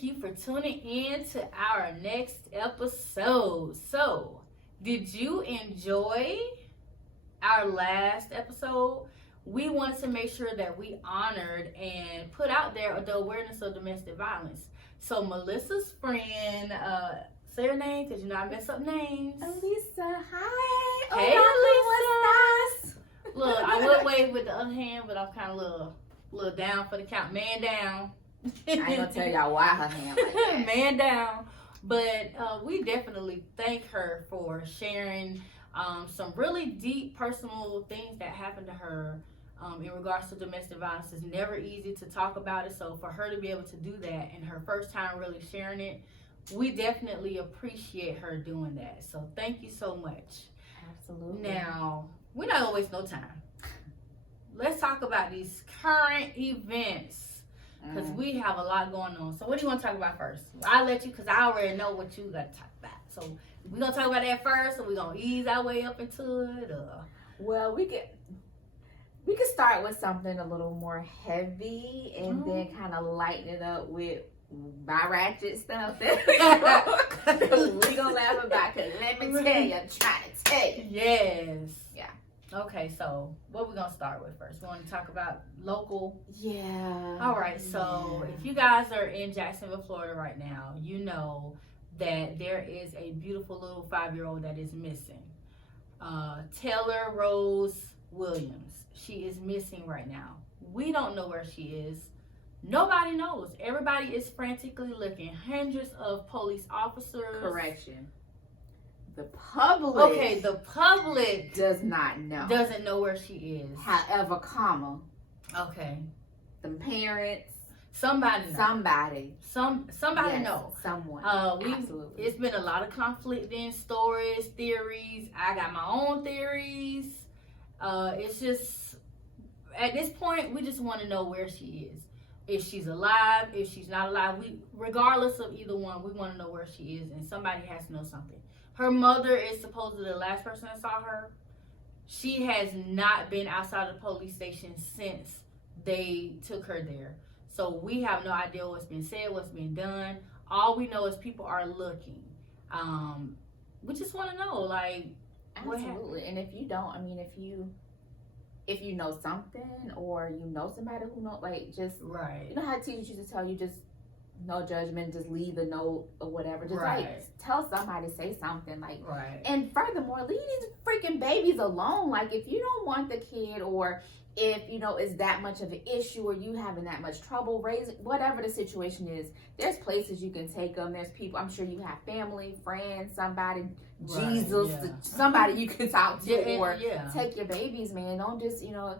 thank you for tuning in to our next episode. So, did you enjoy our last episode? We wanted to make sure that we honored and put out there the awareness of domestic violence. So, Melissa's friend, say her name because I mess up names. Elisa, hi. Hey, Elisa. Look, I would wave with the other hand, but I'm kind of a little down for the count. Man down. I ain't gonna tell y'all why her hand like that. Man down. But we definitely thank her for sharing some really deep personal things that happened to her in regards to domestic violence. It's never easy to talk about it. So for her to be able to do that and her first time really sharing it, we definitely appreciate her doing that. So thank you so much. Absolutely. Now, we're not gonna waste no time. Let's talk about these current events because we have a lot going on. So what do you want to talk about first? I'll let you because I already know what you got to talk about. So we're gonna talk about that first, or we're gonna ease our way up into it. Well, we could start with something a little more heavy and then kind of lighten it up with my ratchet stuff that we gonna laugh about. Cause let me tell you, I'm trying to tell you. Yes. Yeah. Okay, so what we gonna start with first? We want to talk about local. Yeah. All right. So if you guys are in Jacksonville, Florida right now, you know that there is a beautiful little 5-year-old that is missing. Taylor Rose Williams. She is missing right now. We don't know where she is. Nobody knows. Everybody is frantically looking. Hundreds of police officers. Correction. The public. Okay, the public does not know. Doesn't know where she is. However, comma. Okay. The parents. Somebody knows. Somebody. Somebody yes, knows. Someone. Absolutely. It's been a lot of conflicting stories, theories. I got my own theories. It's just, at this point, we just want to know where she is. If she's alive, if she's not alive, regardless of either one, we want to know where she is, and somebody has to know something. Her mother is supposedly the last person that saw her. She has not been outside of the police station since they took her there. So we have no idea what's been said, what's been done. All we know is people are looking. We just want to know, like, absolutely. And if you don't, I mean, if you know something or you know somebody who knows, like, just right. You know how teachers used to tell you, just no judgment, just leave a note or whatever. Just right. like tell somebody, say something, like. Right. And furthermore, leave these freaking babies alone. Like, if you don't want the kid, or if you know it's that much of an issue, or you having that much trouble raising, whatever the situation is, there's places you can take them. There's people. I'm sure you have family, friends, somebody, right. Jesus, yeah. Somebody you can talk to, or take your babies, man. Don't just, you know.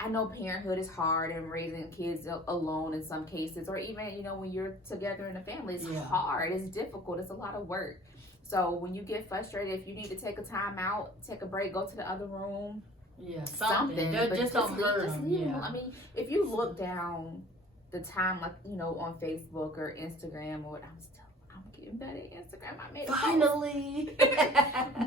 I know parenthood is hard and raising kids alone in some cases, or even, you know, when you're together in a family, it's hard, it's difficult, it's a lot of work. So when you get frustrated, if you need to take a time out, take a break, go to the other room, something. Just don't hurt them. Yeah. I mean, if you look down the time, like, you know, on Facebook or Instagram, or I'm getting better at Instagram. I made it finally.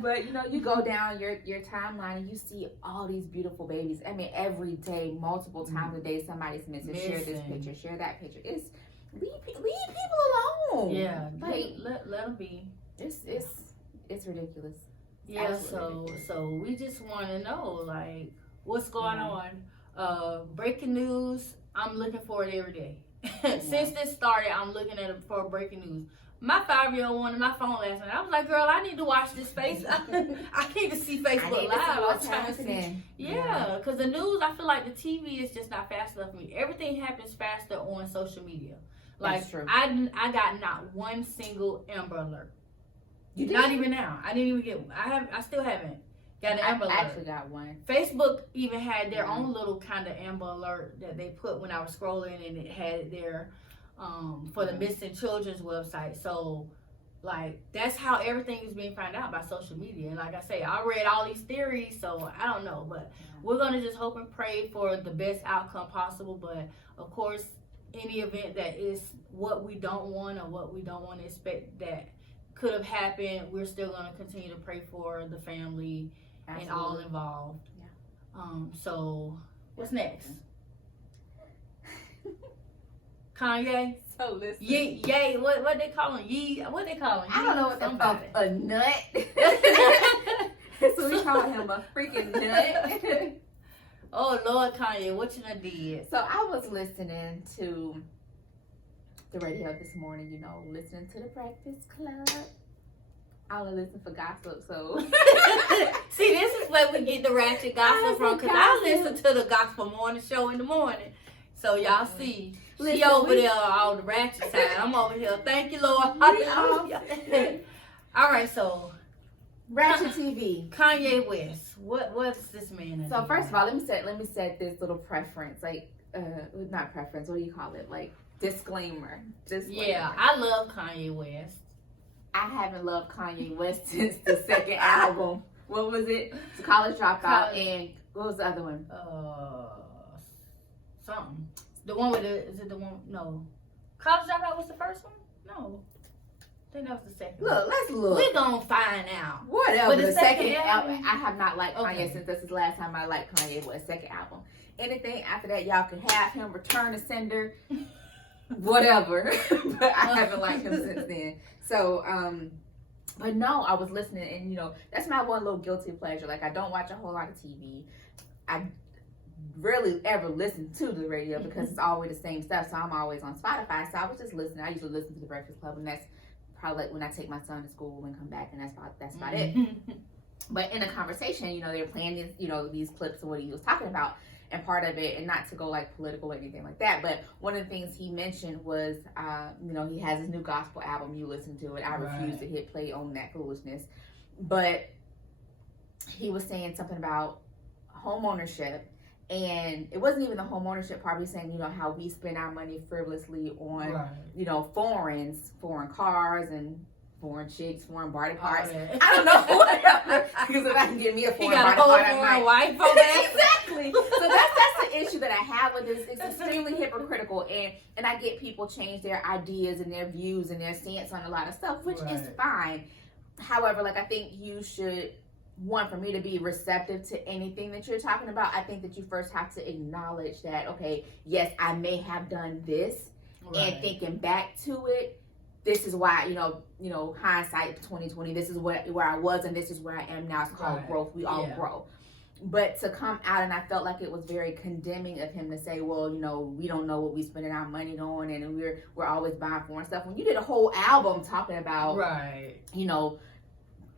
But you know, you go down your timeline and you see all these beautiful babies. I mean, every day, multiple times a day, somebody's missing. Share this picture, share that picture. It's leave people alone. Yeah, like let them be. It's ridiculous. Yeah, Absolutely so we just want to know, like, what's going on. Breaking news. I'm looking for it every day. Since this started, I'm looking at it for breaking news. My 5-year-old wanted my phone last night. I was like, girl, I need to watch this face. I need to see Facebook Live. I was trying to see. Yeah, because the news, I feel like the TV is just not fast enough for me. Everything happens faster on social media. Like, that's true. I got not one single Amber Alert. You did? Not even now. I didn't even get. I still haven't got an Amber Alert. I actually got one. Facebook even had their own little kind of Amber Alert that they put when I was scrolling, and it had their for the missing children's website. So, like, that's how everything is being found out by social media. And like I say, I read all these theories, so I don't know, but we're gonna just hope and pray for the best outcome possible. But of course, any event that is what we don't want or what we don't want to expect that could have happened, we're still going to continue to pray for the family and all involved. So what's next? Kanye. So listen. Yay, what they call him? What they call him? I don't know what the fuck, a nut. So we call him a freaking nut. Oh Lord, Kanye, what you done did? So I was listening to the radio this morning, listening to the Breakfast Club. I only listen for gossip, so. See, this is where we get the ratchet gospel from, because I listen to the gospel morning show in the morning. So y'all see, she over there on the ratchet side. I'm over here. Thank you, Lord. Hallelujah. All right, so. Ratchet TV. Kanye West. What's this man? So first of all, let me set this little preference, like not preference. What do you call it? Like disclaimer. Yeah, I love Kanye West. I haven't loved Kanye West since the second album. What was it? The College Dropout, and what was the other one? Something. The one with is it the one? No. College Dropout was the first one? No. I think that was the second. Look, let's look. We're gonna find out. Whatever. But the second album, I have not liked Kanye since this is the last time I liked Kanye West. Second album. Anything after that, y'all can have him, return to sender, whatever. But I haven't liked him since then. So, but no, I was listening, and that's my one little guilty pleasure. Like, I don't watch a whole lot of TV. I rarely ever listen to the radio because it's always the same stuff. So I'm always on Spotify. So I was just listening. I usually listen to the Breakfast Club, and that's probably like when I take my son to school and come back, and that's about it. But in a conversation, they're playing these clips of what he was talking about. And part of it, and not to go like political or anything like that, but one of the things he mentioned was, he has his new gospel album. You listen to it. I refuse to hit play on that foolishness. But he was saying something about home ownership, and it wasn't even the home ownership part. He was saying, how we spend our money frivolously on, foreign cars and foreign chicks, foreign body parts. I don't know whatever. Because if I can get me a foreign body part, I might. Wife for that. Exactly. So that's the issue that I have with this. It's extremely hypocritical, and I get people change their ideas and their views and their stance on a lot of stuff, which is fine. However, I think you should, for me to be receptive to anything that you're talking about, I think that you first have to acknowledge that, okay, yes, I may have done this, and thinking back to it, this is why, hindsight 2020, this is where I was and this is where I am now. It's called growth. We all grow. But to come out, and I felt like it was very condemning of him to say, well, we don't know what we spending our money on, and we're always buying foreign stuff. When you did a whole album talking about,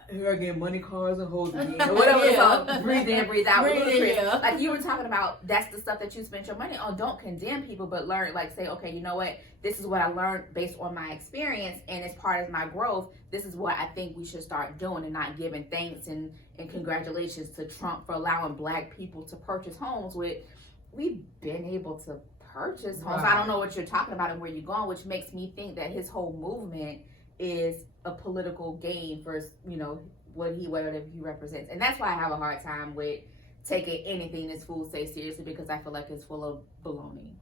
here I get money, cars, and hoes again, or whatever it's called, breathe in, breathe out. Like you were talking about, that's the stuff that you spent your money on. Don't condemn people, but learn, say, okay, you know what? This is what I learned based on my experience, and as part of my growth, this is what I think we should start doing, and not giving thanks and congratulations to Trump for allowing black people to purchase homes. We've been able to purchase homes. I don't know what you're talking about and where you're going, which makes me think that his whole movement is a political gain for whatever he represents, and that's why I have a hard time with taking anything this fool says seriously, because I feel like it's full of baloney.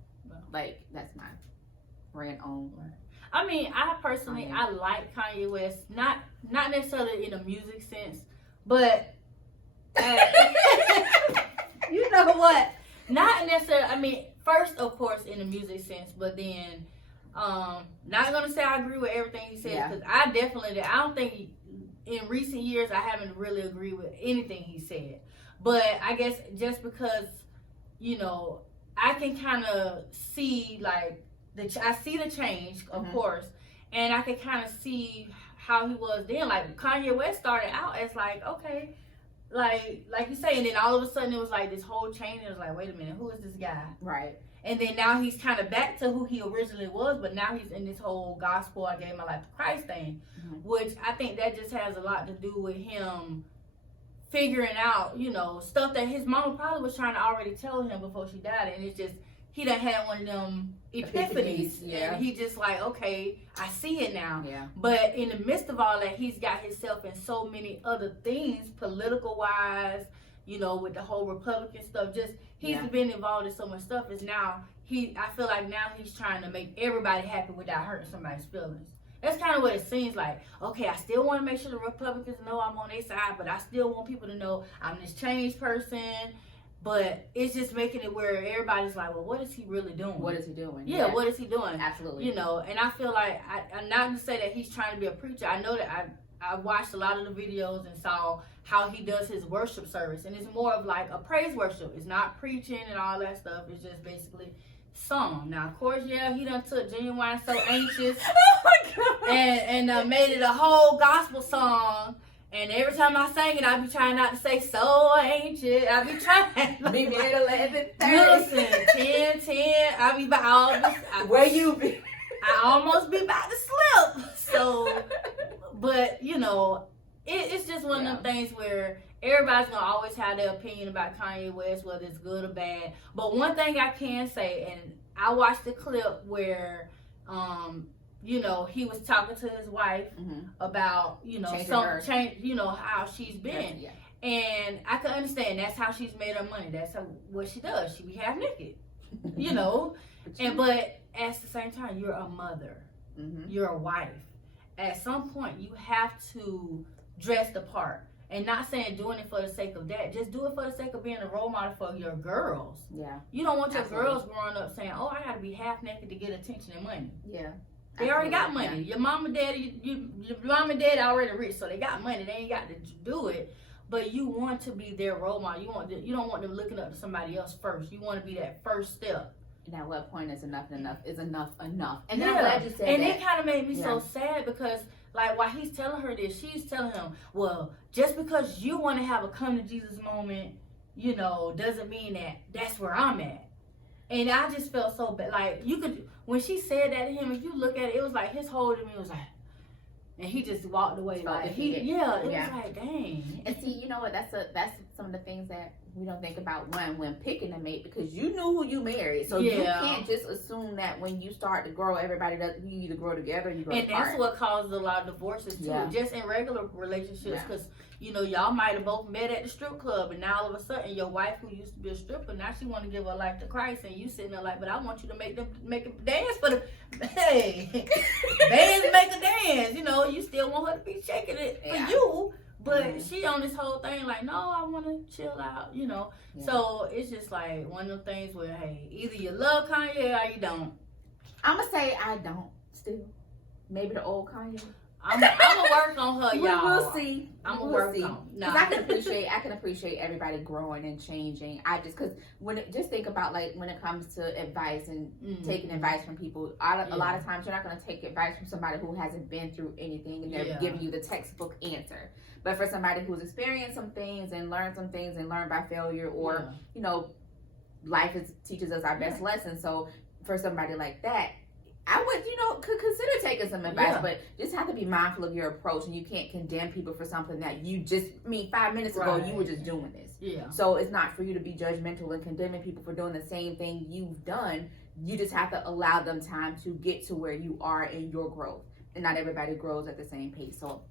Like, that's my rant on. I mean, I personally I like Kanye West, not necessarily in a music sense, but you know what? Not necessarily. I mean, first of course in the music sense, but then. Not gonna say I agree with everything he says, because I don't think in recent years I haven't really agreed with anything he said. But I guess just because, I can kind of see I see the change, of course, and I can kind of see how he was then. Like Kanye West started out as okay, like you say, and then all of a sudden it was like this whole change. It was like, wait a minute, who is this guy? Right. And then now he's kind of back to who he originally was, but now he's in this whole gospel, I gave my life to Christ thing, which I think that just has a lot to do with him figuring out, stuff that his mama probably was trying to already tell him before she died. And it's just, he done had one of them epiphanies. And he just okay, I see it now. Yeah. But in the midst of all that, he's got himself in so many other things, political wise, with the whole Republican stuff. Just he's been involved in so much stuff. Is now I feel like now he's trying to make everybody happy without hurting somebody's feelings. That's kind of what it seems like. Okay, I still want to make sure the Republicans know I'm on their side, but I still want people to know I'm this changed person. But it's just making it where everybody's like, well, what is he really doing? What is he doing? Yeah, what is he doing? Absolutely. You know, and I feel like, I'm not going to say that he's trying to be a preacher. I know that I watched a lot of the videos and saw how he does his worship service. And it's more of like a praise worship. It's not preaching and all that stuff. It's just basically song. Now, of course, yeah, he done took Genuine So Anxious Oh my God. and made it a whole gospel song. And every time I sang it, I be trying not to say so ancient. I be trying. Meet me at 11:30. Listen, 10. I be about Where you be? I almost be about to slip. So, but you know, it's just one of them things where everybody's gonna always have their opinion about Kanye West, whether it's good or bad. But one thing I can say, and I watched the clip where, you know, he was talking to his wife about, you know, how she's been. Yeah. And I can understand that's how she's made her money. That's what she does. She be half naked, you know. But at the same time, you're a mother. You're a wife. At some point, you have to dress the part. And not saying doing it for the sake of that. Just do it for the sake of being a role model for your girls. Yeah. You don't want your girls growing up saying, oh, I got to be half naked to get attention and money. Yeah. They already got money. Your mom and daddy, your mom and dad already rich, so they got money. They ain't got to do it. But you want to be their role model. You don't want them looking up to somebody else first. You want to be that first step. And at what point is enough? Is enough? And then I'm glad you said and that. It kind of made me so sad because, like, while he's telling her this, she's telling him, well, just because you want to have a come to Jesus moment, you know, doesn't mean that that's where I'm at. And I just felt so bad. Like, you could, when she said that to him, if you look at it, it was like his whole demeanor was like, and he just walked away. Like, it was like, dang. And see, you know what? That's some of the things that we don't think about when picking a mate, because you knew who you married. So you can't just assume that when you start to grow, everybody does. You either grow together or you grow apart. And that's what causes a lot of divorces too. Just in regular relationships, because you know y'all might have both met at the strip club, and now all of a sudden your wife, who used to be a stripper, now she want to give her life to Christ, and you sitting there like, but I want you to make a dance for the bands make a dance. You know, you still want her to be shaking it for you. But she on this whole thing like, no, I want to chill out, you know. Yeah. So it's just like one of them things where, hey, either you love Kanye or you don't. I'm going to say I don't still. Maybe the old Kanye. I'm going to work on her, y'all. We'll see. I'm going to work on her. Because I can appreciate everybody growing and changing. Because just think about, like, when it comes to advice and taking advice from people, a lot of times you're not going to take advice from somebody who hasn't been through anything and they're giving you the textbook answer. But for somebody who's experienced some things and learned some things and learned by failure, or, you know, life teaches us our best lessons. So for somebody like that, I would, you know, could consider taking some advice, but just have to be mindful of your approach, and you can't condemn people for something that you just, 5 minutes ago, you were just doing this. Yeah. So it's not for you to be judgmental and condemning people for doing the same thing you've done. You just have to allow them time to get to where you are in your growth. And not everybody grows at the same pace. So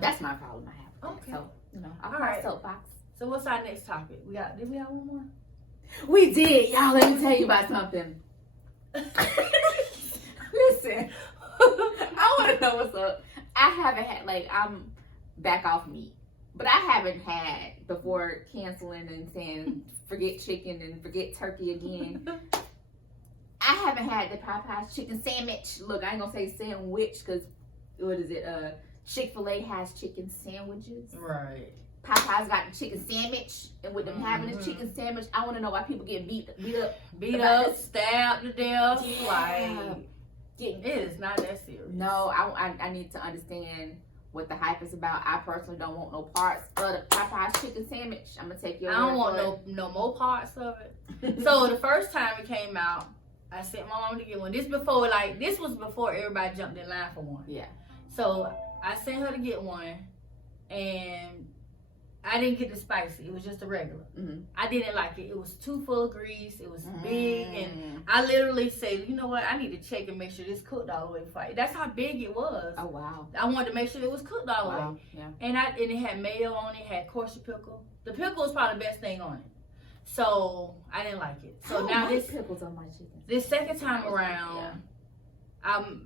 that's my problem I have. Okay. So, you know, I'll my soapbox. So what's our next topic? Did we have one more? We did. Y'all, let me tell you about something. Listen, I want to know what's up. I haven't had, I'm back off meat, but I haven't had, before canceling and saying forget chicken and forget turkey again, I haven't had the Popeyes chicken sandwich. Look, I ain't gonna say sandwich because, what is it? Chick-fil-A has chicken sandwiches. Right. Popeyes got the chicken sandwich, and with them having the chicken sandwich, I want to know why people get beat up, stabbed to death. Yeah. Like, it is not that serious. No, I need to understand what the hype is about. I personally don't want no parts of the Popeyes chicken sandwich. I'm gonna take your. I don't want no more parts of it. So the first time it came out, I sent my mom to get one. This was before everybody jumped in line for one. Yeah. So I sent her to get one, and I didn't get the spicy. It was just a regular. I didn't like it. It was too full of grease. It was big, and I literally said, you know what? I need to check and make sure this cooked all the way before. That's how big it was. Oh wow! I wanted to make sure it was cooked all the way. Yeah. And it had mayo on it. Had kosher pickle. The pickle was probably the best thing on it. So I didn't like it. So now this pickles on my chicken. This second time around,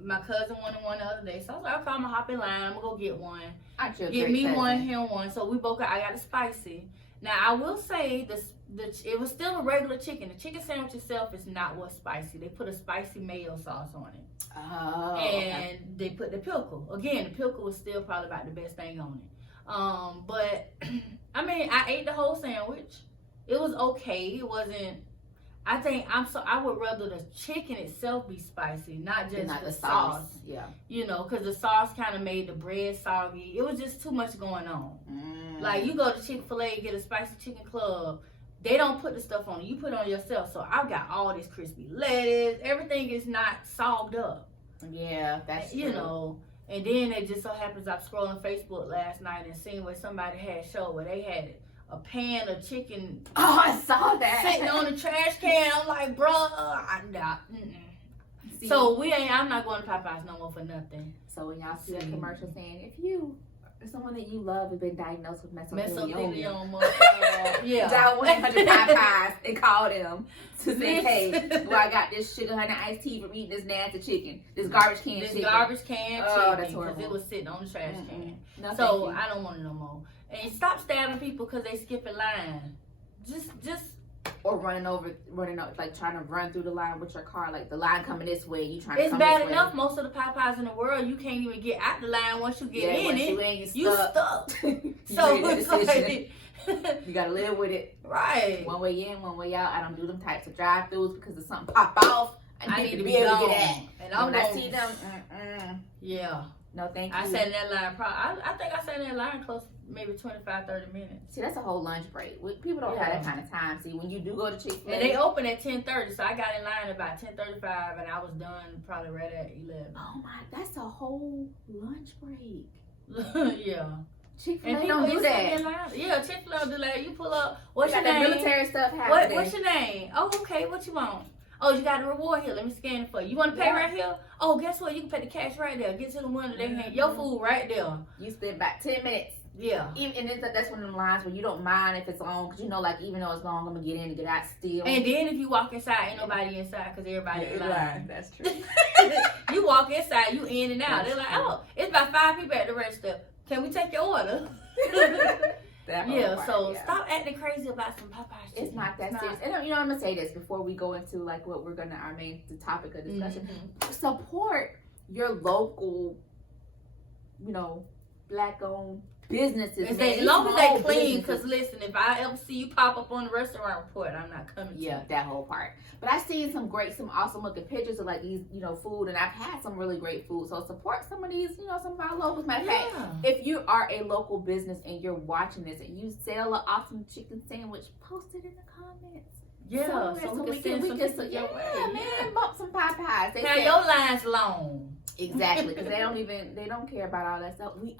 my cousin wanted one the other day, so I was like, okay, I'm gonna hop in line. I'm gonna go get one. Get me one, him one. So we both got. I got a spicy, Now I will say it was still a regular chicken. The chicken sandwich itself is not what's spicy. They put a spicy mayo sauce on it. Oh. And they put the pickle. Again, the pickle was still probably about the best thing on it. But I mean, I ate the whole sandwich. It was okay. It wasn't. I would rather the chicken itself be spicy, not just the sauce. Yeah. You know, because the sauce kind of made the bread soggy. It was just too much going on. Like, you go to Chick-fil-A, get a spicy chicken club. They don't put the stuff on it. You put it on yourself. So I got all this crispy lettuce. Everything is not sogged up. Yeah, that's true. You know, and then it just so happens I'm scrolling Facebook last night and seeing where somebody had showed where they had a pan of chicken. Oh, I saw that. Sitting on the trash can. I'm like, bruh, So I'm not going to Popeyes no more for nothing. So when y'all see a commercial saying, if you or someone that you love has been diagnosed with mesothelioma, dial 100 Popeyes and call them to say, hey, well, I got this sugar honey iced tea from eating this nasty chicken, this garbage can chicken. Garbage can chicken. That's horrible. Because it was sitting on the trash can. No, so I don't want it no more. And stop stabbing people because they skip a line. Just or running up, like trying to run through the line with your car, like the line coming this way, you trying to come this way. It's bad enough. Most of the Popeyes in the world, you can't even get out the line once you get in it. You stuck. So you gotta live with it. Right. One way in, one way out. I don't do them types of drive-throughs because if something pop off, I need to be able to get at. And I'm when I see them, yeah. No, thank you. I sat in that line. I think I sat in that line close maybe 25, 30 minutes. See, that's a whole lunch break. People don't have that kind of time. See, when you do go to Chick-fil-A. And they open at 10:30, so I got in line about 10:35, and I was done probably right at 11. Oh, my, that's a whole lunch break. Yeah. Chick-fil-A don't do that. Yeah, Chick-fil-A do that. You pull up. What's your name? That military stuff happening. What's your name? Oh, okay. What you want? Oh, you got a reward here. Let me scan it for you. You want to pay right here? Oh, guess what? You can pay the cash right there. Get to the window. They hand your food right there. You spend about 10 minutes. Yeah. And that's one of the lines where you don't mind if it's long, because you know, like, even though it's long, I'm going to get in and get out still. And then if you walk inside, ain't nobody inside because everybody in line. That's true. You walk inside, you in and out. They're like, oh, it's about 5 people at the register. Can we take your order? Stop acting crazy about some Popeyes chicken. It's not that serious. And you know, I'm gonna say this before we go into like what we're gonna the topic of discussion. Support your local, Black-owned businesses. As long as they clean. Because listen, if I ever see you pop up on the restaurant report, I'm not coming. Yeah, that whole part. But I've seen some awesome looking pictures of like these, food, and I've had some really great food. So support some of these, some of our locals. Matter of fact, if you are a local business and you're watching this and you sell an awesome chicken sandwich, post it in the comments. Yeah, so we can bump some Popeyes. Now your line's long. Exactly, because they don't care about all that stuff. We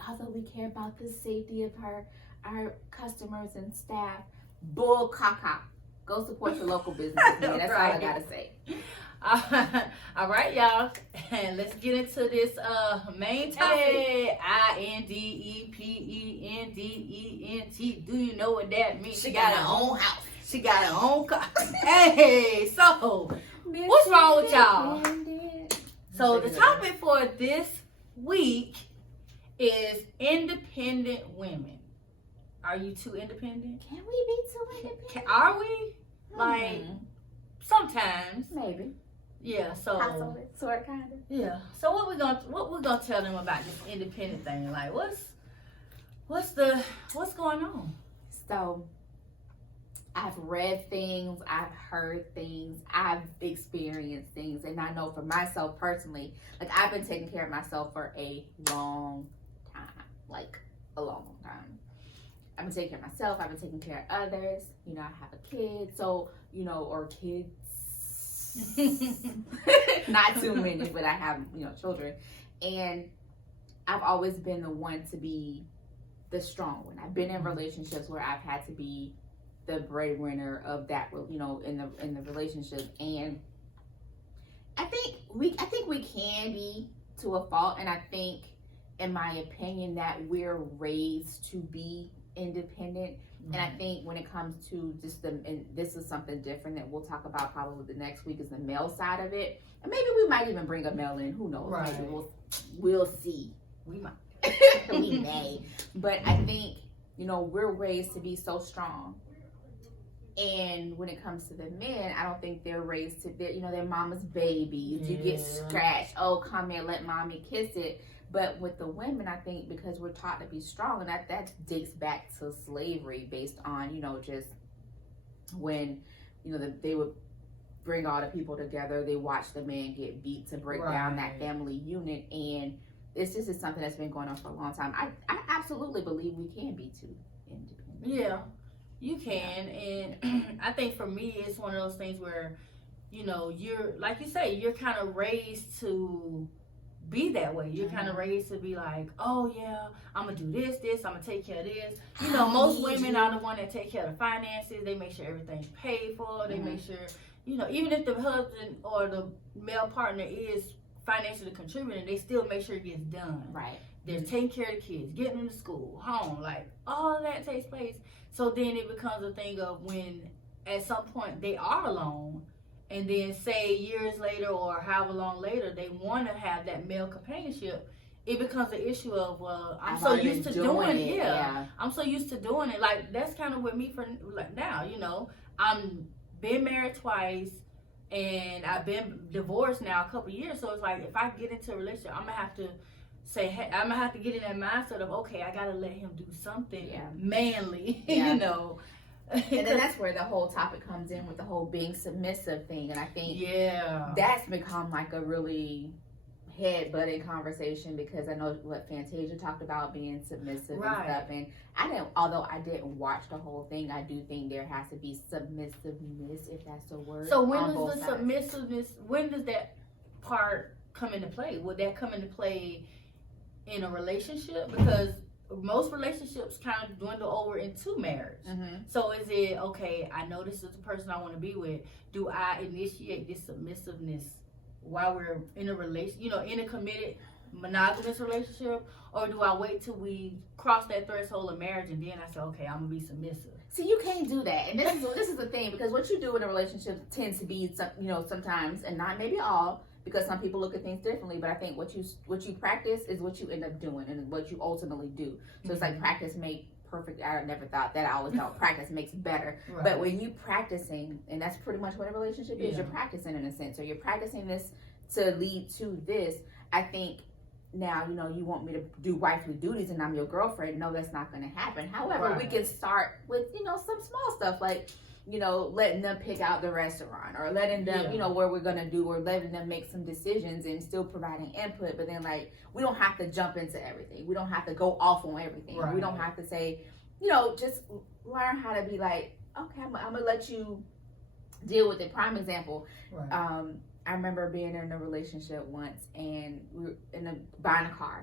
care about the safety of our customers and staff. Bull caca. Go support your local businesses, man. That's all I gotta say. All right, y'all, and let's get into this main topic. I.n.d.e.p.e.n.d.e.n.t. Do you know what that means? She got her own house. She got her own car. Hey, so what's wrong with y'all? So the topic for this week is independent women. Are you too independent? Can we be too independent? Are we? Like, sometimes. Maybe. Yeah, so. Possibly. Sort of, kind of. Yeah. So what we're gonna tell them about this independent thing? Like, what's going on? So, I've read things, I've heard things, I've experienced things, and I know for myself personally, like, I've been taking care of myself for a long time. Like, a long time. I've been taking care of myself, I've been taking care of others. I have a kid, so, or kids. Not too many, but I have, children. And I've always been the one to be the strong one. I've been in relationships where I've had to be the breadwinner of that, in the relationship. And I think we can be to a fault. And I think, in my opinion, that we're raised to be independent. And I think when it comes to and this is something different that we'll talk about probably the next week, is the male side of it. And maybe we might even bring a male in. Who knows? Right. Maybe we'll see. We might. We may. But I think we're raised to be so strong. And when it comes to the men, I don't think they're raised to, their mama's babies. Yeah. You get scratched. Oh, come here, let mommy kiss it. But with the women, I think because we're taught to be strong, and that dates back to slavery based on, just when, they would bring all the people together. They watch the man get beat to break down that family unit. And it's just something that's been going on for a long time. I absolutely believe we can be too independent. Yeah, you can. And I think for me, it's one of those things where, you're, like you say, you're kind of raised to be that way. You're kind of raised to be like, oh yeah, I'm gonna do this, I'm gonna take care of this. Most women are the one that take care of the finances. They make sure everything's paid for. They make sure, even if the husband or the male partner is financially contributing, they still make sure it gets done. Right. They're taking care of the kids, getting them to school, home, like all of that takes place. So then it becomes a thing of when at some point they are alone, and then say years later or however long later they want to have that male companionship, it becomes an issue of, well, I'm so used to doing it. Yeah. I'm so used to doing it. Like, that's kind of with me for like now, I'm been married twice and I've been divorced now a couple of years. So it's like, if I get into a relationship, I'm going to have to say, hey, I'm going to have to get in that mindset of, okay, I got to let him do something manly, And then that's where the whole topic comes in with the whole being submissive thing. And I think that's become like a really head-butting conversation, because I know what Fantasia talked about, being submissive and stuff. And although I didn't watch the whole thing, I do think there has to be submissiveness, if that's a word. So when does the submissiveness, when does that part come into play? Would that come into play in a relationship? Because most relationships kind of dwindle over into marriage. So is it, okay, I know this is the person I want to be with. Do I initiate this submissiveness while we're in a in a committed monogamous relationship? Or do I wait till we cross that threshold of marriage and then I say, okay, I'm going to be submissive? See, you can't do that. And this is the thing, because what you do in a relationship tends to be, sometimes, and not maybe all, because some people look at things differently, but I think what you practice is what you end up doing and what you ultimately do. So it's like practice make perfect. I never thought that. I always thought practice makes better. Right. But when you practicing, and that's pretty much what a relationship is, you're practicing in a sense. So you're practicing this to lead to this. I think now, you want me to do wifely duties and I'm your girlfriend. No, that's not going to happen. However, we can start with, some small stuff like, letting them pick out the restaurant, or letting them, where we're going to do, or letting them make some decisions and still providing input. But then, like, we don't have to jump into everything. We don't have to go off on everything. Right. We don't have to say, just learn how to be like, okay, I'm going to let you deal with it. Prime example. Right. I remember being in a relationship once, and we were getting a car.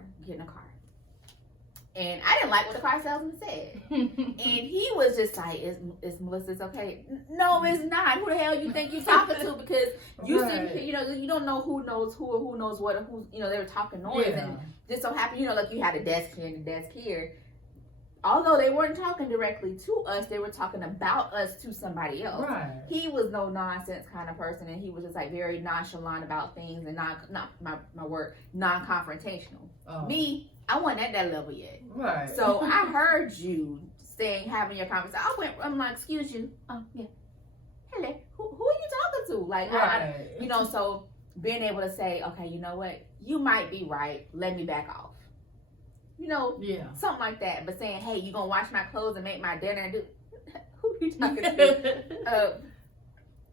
And I didn't like what the car salesman said. And he was just like, is Melissa's okay? No, it's not. Who the hell you think you're talking to? Because you you don't know who knows who or who knows what, or who, they were talking noise. And just so happened, like you had a desk here and a desk here. Although they weren't talking directly to us, they were talking about us to somebody else. Right. He was no nonsense kind of person, and he was just like very nonchalant about things and non-confrontational. Oh. Me, I wasn't at that level yet. Right. So I heard you having your conversation. I'm like, excuse you. Oh, yeah. Hello. Who are you talking to? Like, right. So being able to say, okay, you know what? You might be right. Let me back off. Something like that. But saying, hey, you gonna wash my clothes and make my dinner and do, who are you talking to?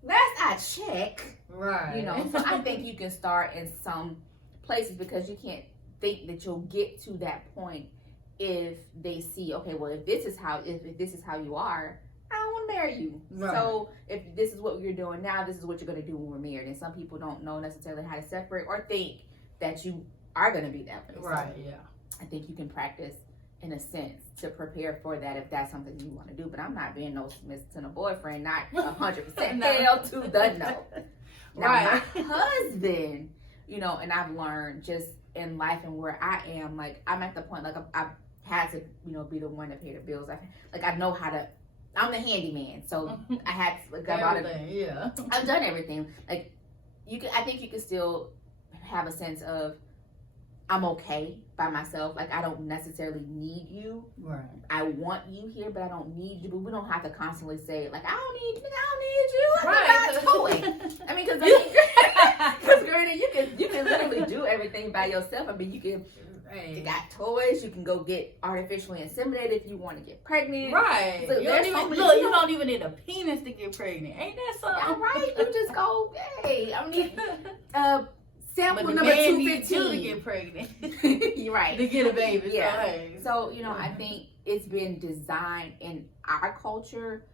Last I check. Right. So I think you can start in some places, because you can't think that you'll get to that point if they see, okay, well, if this is how you are, I don't want to marry you. Right. So if this is what you're doing now, this is what you're going to do when we're married. And some people don't know necessarily how to separate or think that you are going to be that way. Right. So I think you can practice in a sense to prepare for that if that's something you want to do. But I'm not being no submissive to no boyfriend, not 100% hell to the no. Now, my husband, and I've learned just in life and where I am, like, I'm at the point, like, I've had to, be the one to pay the bills. I know how to, I'm the handyman, so I had to, like, I've done everything. Like, I think you can still have a sense of, I'm okay by myself. Like, I don't necessarily need you. Right. I want you here, but I don't need you. But we don't have to constantly say, like, I don't need you. I got a toy. I mean, because granted, you can literally do everything by yourself. I mean, you got toys. You can go get artificially inseminated if you want to get pregnant. Right. So you don't even need a penis to get pregnant. Ain't that something? All right. You just go, hey, I need sample but number 215 to get pregnant. You're right. To get a baby. Yeah. So, I think it's been designed in our culture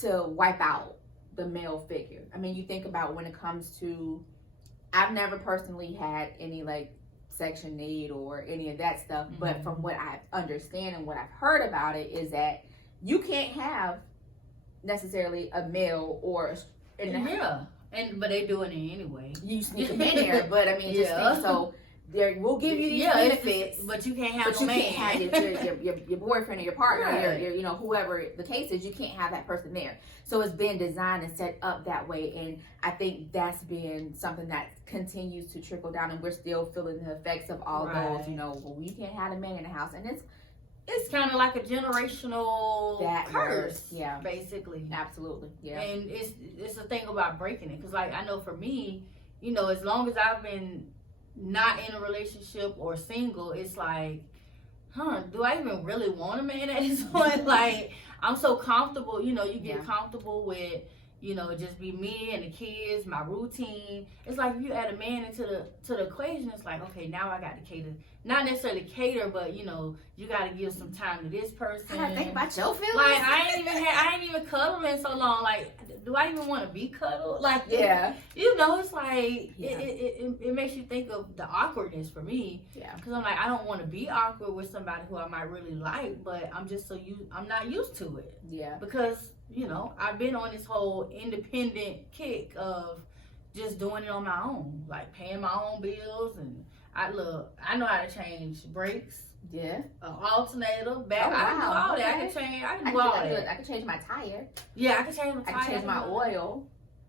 to wipe out the male figure. I mean, you think about when it comes to, I've never personally had any like section need or any of that stuff, but from what I understand and what I've heard about it is that you can't have necessarily a male or but they doing it anyway. You sneak them in there, but I mean, just think so. We'll give you these benefits, but you can't have but you can't have your boyfriend or your partner, or your whoever the case is. You can't have that person there. So it's been designed and set up that way, and I think that's been something that continues to trickle down, and we're still feeling the effects of all those. Well, you can't have a man in the house, and it's kind of like a generational curse, basically. Absolutely, yeah. And it's the thing about breaking it, because like I know for me, as long as I've been not in a relationship or single, it's like, do I even really want a man at this point? Like, I'm so comfortable, you get comfortable with, just be me and the kids, my routine. It's like if you add a man into the equation, it's like, okay, now I got to cater. Not necessarily cater, but you got to give some time to this person. I gotta think about your feelings. Like I ain't even cuddled in so long. Like, do I even want to be cuddled? Like, it's like it makes you think of the awkwardness for me. Yeah. Because I'm like, I don't want to be awkward with somebody who I might really like, but I'm just I'm not used to it. Yeah. Because I've been on this whole independent kick of just doing it on my own, like paying my own bills, and I know how to change brakes. Yeah. Alternator, back. I can do all that. I can do all that. I can change my tire. Yeah, I can change my tire. I can change my oil.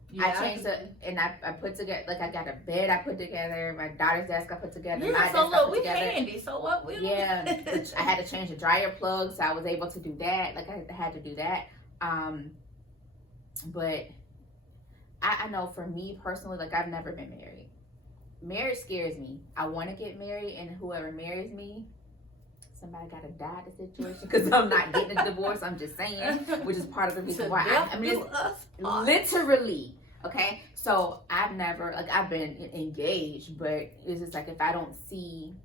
Yeah, I changed it, and I put together, like, I got a bed I put together, my daughter's desk I put together. Yeah, so look, we handy. So what? I had to change the dryer plug, so I was able to do that. Like, I had to do that. But I know for me personally, like, I've never been married. Marriage scares me. I want to get married, and whoever marries me, somebody got to die in the situation, because I'm not getting a divorce. I'm just saying, which is part of the reason why. I mean, literally. Okay, so I've been engaged, but it's just like, if I don't see,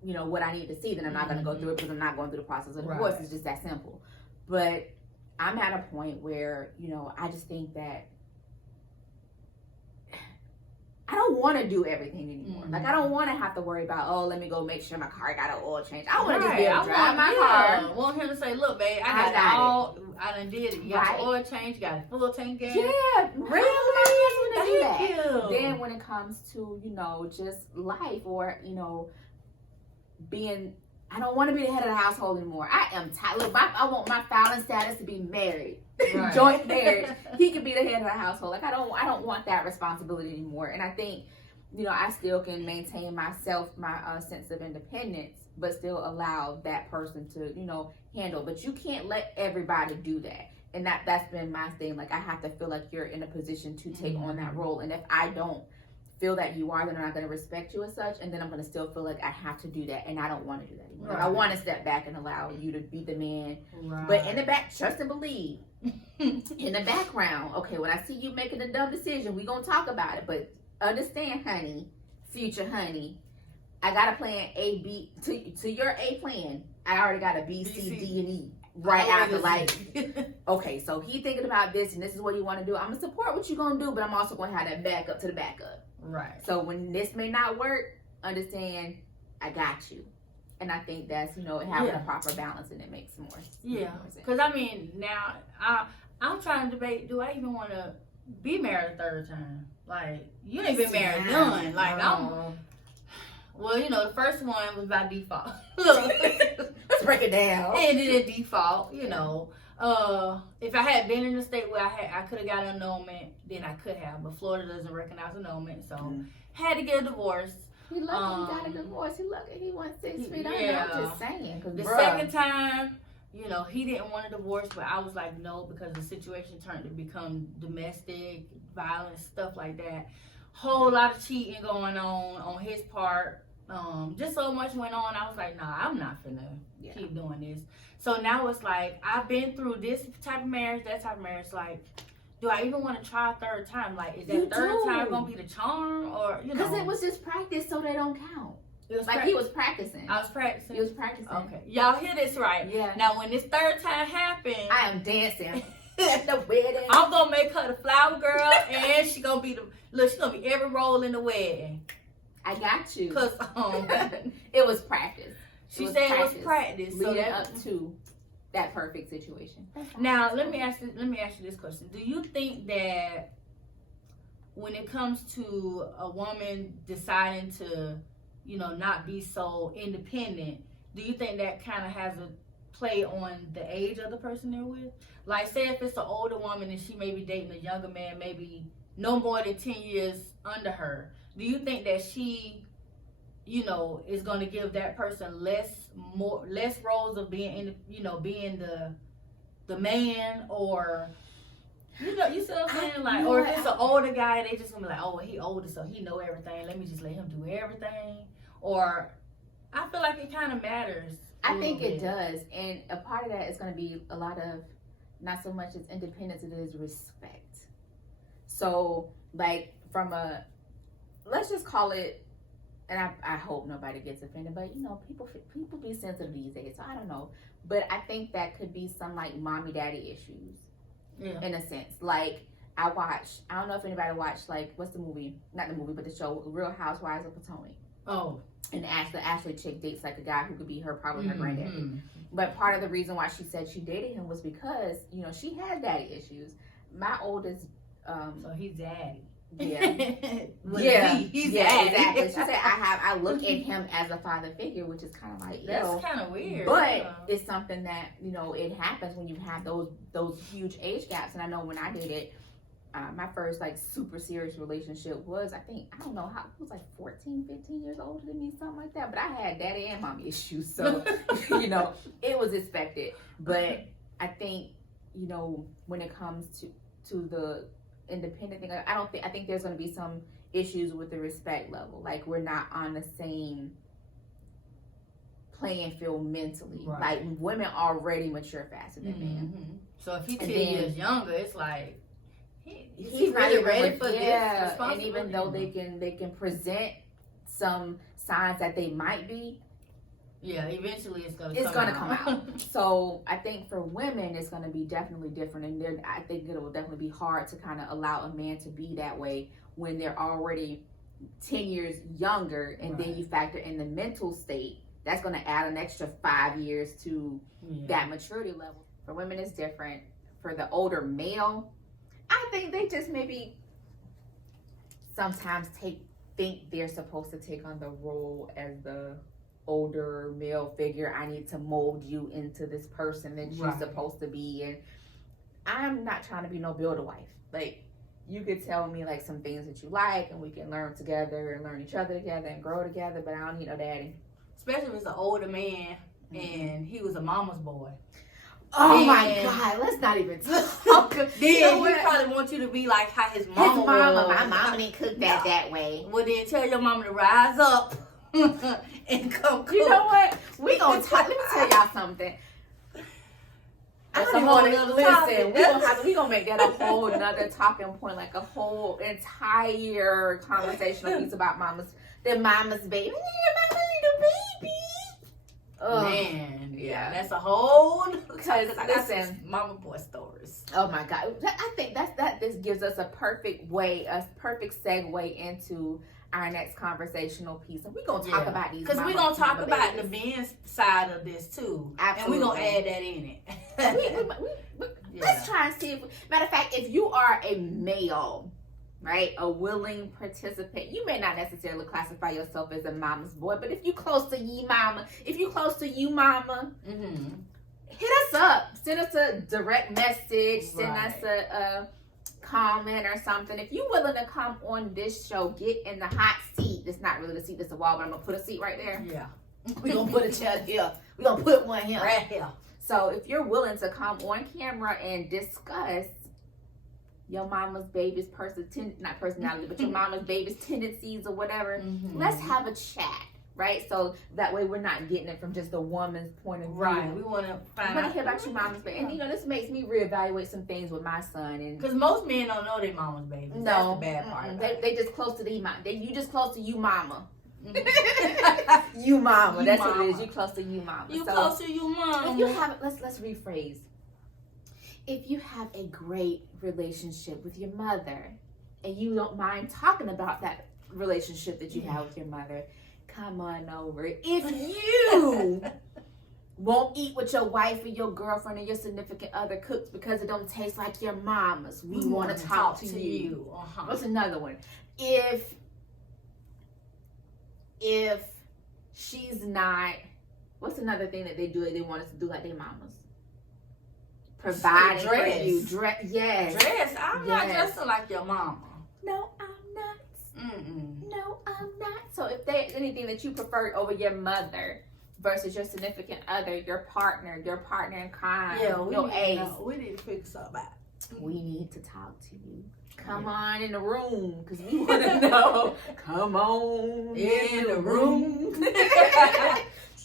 what I need to see, then I'm not going to go through it, because I'm not going through the process of divorce. It's just that simple. But I'm at a point where, I just think that I don't want to do everything anymore. Like, I don't want to have to worry about, let me go make sure my car got an oil change. I want to just be able to drive my car. I want him to say, look, babe, I done did it. You got your oil change, you got a full tank gas. Yeah, really? Thank you. Then when it comes to, just life, or, being, I don't want to be the head of the household anymore. I am tired. Look, I want my filing status to be married. Right. Joint marriage. He could be the head of the household. Like, I don't want that responsibility anymore. And I think, I still can maintain my sense of independence, but still allow that person to, handle. But you can't let everybody do that. And that's been my thing. Like, I have to feel like you're in a position to take on that role. And if I don't feel that you are, then I'm not going to respect you as such, and then I'm going to still feel like I have to do that, and I don't want to do that anymore. Right. Like, I want to step back and allow you to be the man, but in the back, trust and believe. In the background, okay, when I see you making a dumb decision, we gonna talk about it, but understand, honey, future honey, I got a plan A, B, to your A plan, I already got a B, C, D, and E. Right after, like, okay, so he thinking about this, and this is what you want to do. I'm gonna support what you're gonna do, but I'm also gonna have that backup to the backup. Right. So when this may not work, understand, I got you. And I think that's, having a proper balance, and it makes more sense. Yeah. Because, I mean, now, I'm trying to debate, do I even want to be married a third time? Like, you ain't been married none. Like, well, the first one was by default. Let's break it down. And it did default, if I had been in a state where I could have got an annulment, then I could have. But Florida doesn't recognize annulment, so had to get a divorce. He lucky he got a divorce. He lucky he went 6 feet under. Yeah. I'm just saying. Cause the second time, you know, he didn't want a divorce, but I was like, no, because the situation turned to become domestic violence, stuff like that. Whole lot of cheating going on his part. Just so much went on. I was like, nah, I'm not finna keep doing this. So now it's like, I've been through this type of marriage, that type of marriage. Like, do I even want to try a third time? Like, is that third time gonna be the charm, or you know? Because it was just practice, so they don't count. It was like he was practicing. I was practicing. He was practicing. Okay, y'all hear this right? Yeah. Now, when this third time happened, I am dancing at the wedding. I'm gonna make her the flower girl, and she gonna be she's gonna be every role in the wedding. I got you. Cause it was practice. She said it was practice leading up to that perfect situation. Now, let me ask you this question: do you think that when it comes to a woman deciding to, you know, not be so independent, do you think that kind of has a play on the age of the person they're with? Like, say if it's an older woman and she may be dating a younger man, maybe no more than 10 years under her, do you think that she, you know, is going to give that person less roles of being being the man, or you see what I'm saying? Like, or if it's an older guy, they just gonna be like, oh, well, he older, so he know everything. Let me just let him do everything. Or I feel like it kind of matters. I think it does, and a part of that is going to be a lot of not so much as independence, it is respect. So, like, from a, let's just call it, and I hope nobody gets offended, but you know, people be sensitive these days, so I don't know. But I think that could be some like mommy daddy issues, in a sense. Like, I don't know if anybody watched, like, what's the movie? Not the movie, but the show Real Housewives of Potomac. Oh. And Ashley chick dates like a guy who could be probably her granddaddy. But part of the reason why she said she dated him was because, you know, she had daddy issues. My oldest, so he's daddy. Yeah. He's daddy. Exactly. She said I look at him as a father figure, which is kind of like, that's kind of weird. But it's something that, you know, it happens when you have those huge age gaps. And I know when I did it, my first like super serious relationship was, I don't know how, it was like 14, 15 years older than me, something like that. But I had daddy and mommy issues, so you know, it was expected. But I think, you know, when it comes to the independent thing, I think there's going to be some issues with the respect level. Like, we're not on the same playing field mentally. Right. Like, women already mature faster than men. So if he's 10 years younger, it's like, he's not even ready for this. And even though they can present some signs that they might be, eventually it's gonna come out. So I think for women it's gonna be definitely different, and I think it will definitely be hard to kind of allow a man to be that way when they're already 10 years younger, and then you factor in the mental state. That's gonna add an extra 5 years to that maturity level. For women it's different. For the older male, I think they just maybe sometimes think they're supposed to take on the role as the older male figure. I need to mold you into this person that you're supposed to be. And I'm not trying to be no builder wife. Like, you could tell me like some things that you like, and we can learn together and learn each other together and grow together, but I don't need no daddy. Especially if it's an older man and he was a mama's boy. Oh my God, let's not even talk. Then he probably want you to be like how his mama was. My mama didn't cook that way. Well, then tell your mama to rise up and come cook. You know what? We gonna talk. Let me tell y'all something. We gonna make that a whole another talking point, like a whole entire conversational piece about mama's baby. Mama's little baby. Man, that's a whole. Because listen, mama boy stories. Oh my God, I think this gives us a perfect segue into our next conversational piece, and we're gonna talk about these. Because we're gonna talk about the men's side of this too. Absolutely. And we're gonna add that in it. Let's try and see if. Matter of fact, if you are a male, right, a willing participant, you may not necessarily classify yourself as a mama's boy, but if you close to you mama, hit us up, send us a direct message, send us comment or something. If you're willing to come on this show, get in the hot seat. It's not really the seat, it's the wall, but I'm going to put a seat right there. Yeah. We're going to put a chair here. We're going to put one here. Right here. So if you're willing to come on camera and discuss your mama's baby's not personality, but your mama's baby's tendencies or whatever, let's have a chat, right? So that way we're not getting it from just the woman's point of view. Right. We want to find out. Hear about your mama's baby. And, this makes me reevaluate some things with my son. Because most men don't know their mama's baby. No. That's the bad part. They just close to the mama. You just close to you mama. You mama. That's what it is. You close to you mama. You close to you mama. If you have, let's rephrase. If you have a great relationship with your mother and you don't mind talking about that relationship that you have with your mother, come on over. If you won't eat what your wife or your girlfriend or your significant other cooks because it don't taste like your mama's, we want to talk to you. What's another one? If she's not, what's another thing that they do that they want us to do like their mamas? Providing for you. Yes. Dress. I'm not dressing like your mama. No, I'm not. No, I'm not. So if there's anything that you prefer over your mother versus your significant other, your partner in crime, your ace, we need to figure something out. We need to talk to you. Come on in the room, because we want to know. Come on in the room.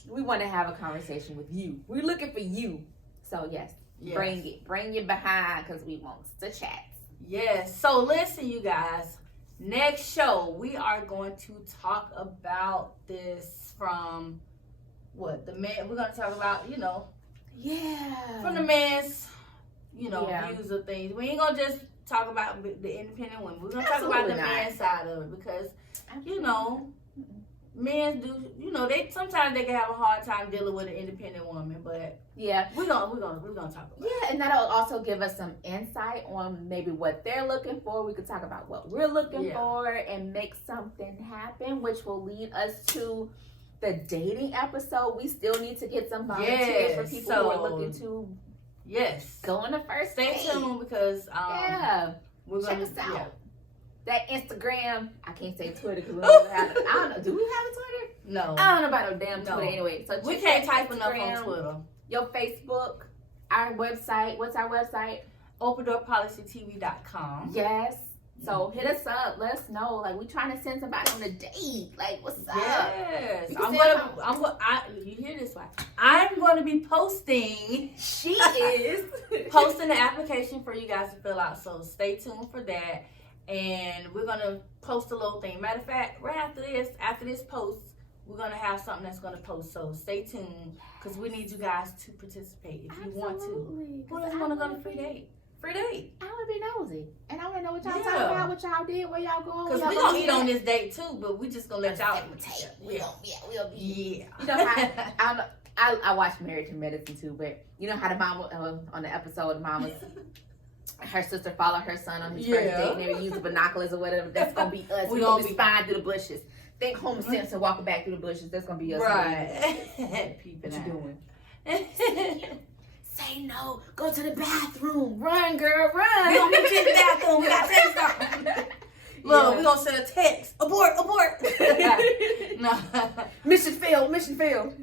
We want to have a conversation with you. We're looking for you. So yes. Bring it. Bring your behind, because we want the chat. Yes. So listen, you guys. Next show, we are going to talk about this from the man. We're going to talk about, from the man's, views of things. We ain't going to just talk about the independent women. We're going to talk about the man's side of it because, men do, they sometimes they can have a hard time dealing with an independent woman, but we're gonna talk about it. Yeah, and that'll also give us some insight on maybe what they're looking for. We could talk about what we're looking for and make something happen, which will lead us to the dating episode. We still need to get some volunteers for people who are looking to go on the first date. Stay tuned because we're check gonna us out. Yeah. That Instagram, I can't say Twitter because we don't have it. I don't know. Do we have a Twitter? No. I don't know about no damn Twitter anyway. So we can't type enough on Twitter. Your Facebook, our website. What's our website? OpenDoorPolicyTV.com. Yes. So hit us up. Let us know. Like, we trying to send somebody on a date. Like, what's up? Yes. You hear this one? I'm going to be posting. She is. Posting the application for you guys to fill out. So stay tuned for that. And we're going to post a little thing. Matter of fact, right after this post, we're going to have something that's going to post. So stay tuned because we need you guys to participate if you want to. Who doesn't want to go on a free date? Free date. I want to be nosy. And I want to know what y'all talking about, what y'all did, where y'all going. Because we're going to eat on this date too, but we just going to let y'all. We'll be. You know how, I watch Married to Medicine too, but you know how the mama, on the episode, the mama's, her sister followed her son on his first date and they use the binoculars or whatever. That's going to be us. We're going to be spying through the bushes. Think Homer Simpson walking back through the bushes. That's going to be us. Right. What you doing? Say no. Go to the bathroom. Run, girl, run. We don't need to in the bathroom. We got to text something. Look, we're going to send a text. Abort. No. Mission failed.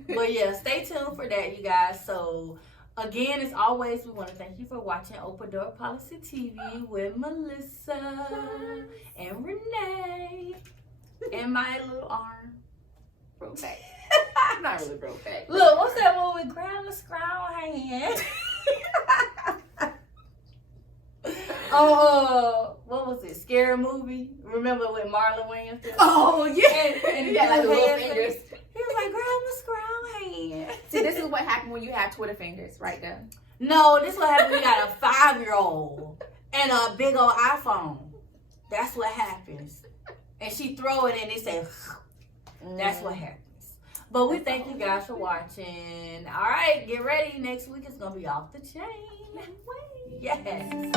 But yeah, stay tuned for that, you guys. So, again, as always, we want to thank you for watching Open Door Policy TV with Melissa and Renee and my little arm. Broke back. Not really broke back. Look, what's that one with Grandma Scrowl hand? What was it? Scary Movie? Remember with Marlon Williams? Oh, yeah. And he got like little fingers. He was like, Grandma Scrowl hand. See, this is what happened when you have Twitter fingers, right there. No, this is what happened when you got a 5-year-old and a big old iPhone. That's what happens. And she throw it and they say, that's what happens. But we thank you guys for watching. All right, get ready. Next week is going to be off the chain. Yes.